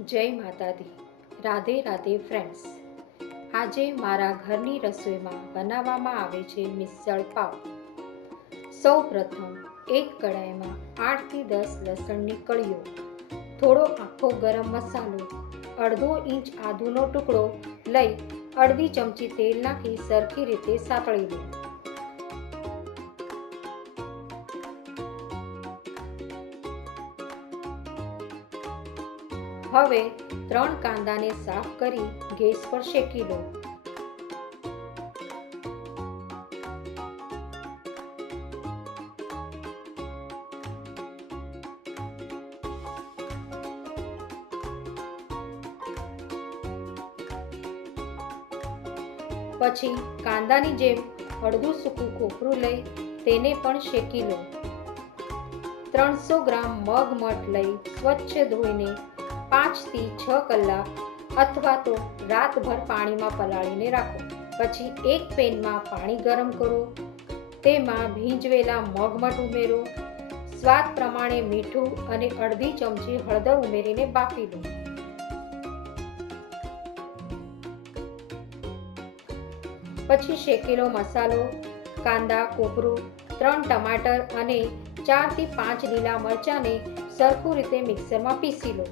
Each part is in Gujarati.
જય માતાજી. રાધે રાધે ફ્રેન્ડ્સ. આજે મારા ઘરની રસોઈમાં બનાવવામાં આવે છે મિસળ પાવ. સૌ પ્રથમ એક કડાઈમાં 8 થી 10 લસણની કળીઓ, થોડો આખો ગરમ મસાલો, અડધો ઇંચ આદુનો ટુકડો લઈ અડધી ચમચી તેલ નાખી સરખી રીતે સાતળી લો. હવે 3 કાંદાને સાફ કરી ગેસ પર શેકી લો. પછી કાંદાની જેમ અડધું સૂકું કોપરું લઈ તેને પણ શેકી લો. 300 ગ્રામ મગ મઠ લઈ સ્વચ્છ ધોઈને 5 થી 6 કલાક અથવા તો રાતભર પાણીમાં પલાળીને રાખો. પછી એક પેનમાં પાણી ગરમ કરો, તેમાં ભીંજવેલા મગમઠ ઉમેરો, સ્વાદ પ્રમાણે મીઠું અને અડધી ચમચી હળદર ઉમેરીને બાફી લો. પછી શેકેલો મસાલો, કાંદા, કોપરું, 3 ટમાટર અને 4 થી 5 લીલા મરચાંને સરખું રીતે મિક્સરમાં પીસી લો.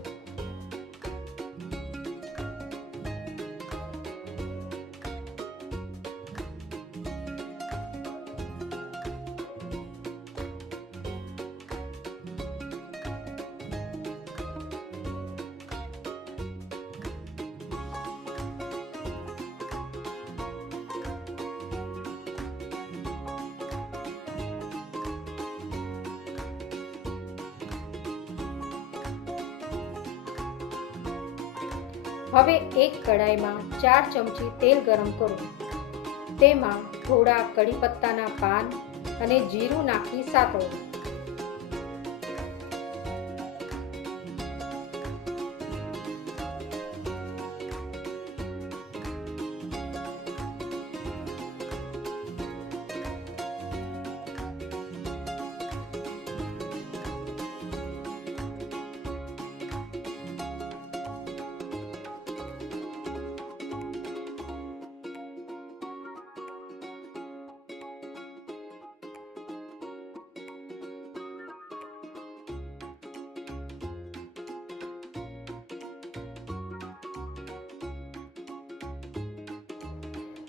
હવે એક કડાઈમાં 4 ચમચી તેલ ગરમ કરો. તેમાં થોડા કડી પત્તાના પાન અને જીરું નાખી સાતળો.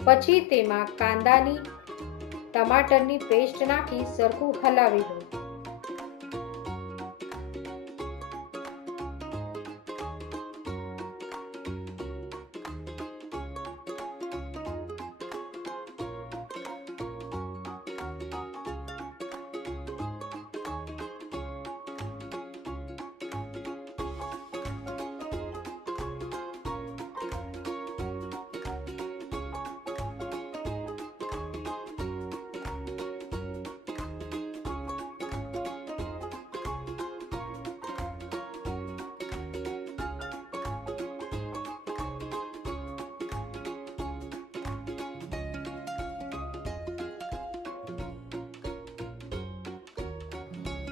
પછી તેમાં કાંદાની ટમાટરની પેસ્ટ નાખી સરખું હલાવી લો.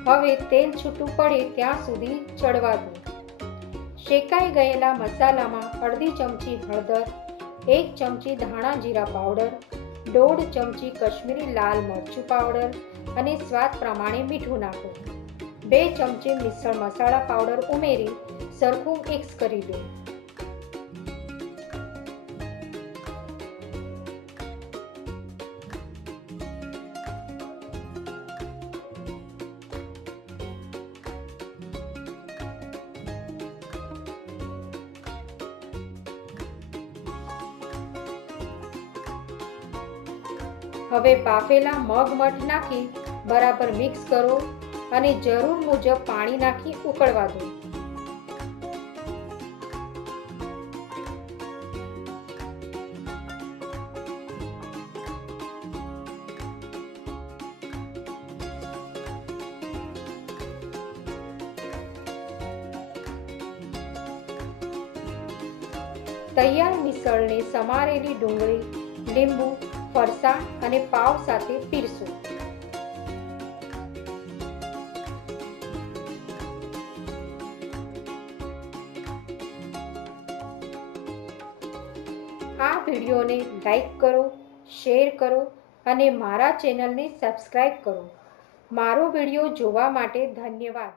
હવે તેલ છૂટું પડે ત્યાં સુધી ચડવા દો. શેકાઈ ગયેલા મસાલામાં અડધી ચમચી હળદર, 1 ચમચી ધાણા જીરા પાવડર, 1.5 ચમચી કશ્મીરી લાલ મરચું પાવડર અને સ્વાદ પ્રમાણે મીઠું નાખો. 2 ચમચી મિસળ મસાલા પાવડર ઉમેરી સરખું મિક્સ કરી દો. હવે બાફેલા મગ મઠ નાખી બરાબર મિક્સ કરો અને જરૂર મુજબ પાણી નાખી ઉકળવા દો. તૈયાર મિસળને સમારેલી ડુંગળી, લીંબુ, ફરસાણ અને પાવ સાથે પીરસો. આ વિડીયોને લાઈક કરો, શેર કરો અને મારા ચેનલને સબસ્ક્રાઈબ કરો. મારો વિડીયો જોવા માટે ધન્યવાદ.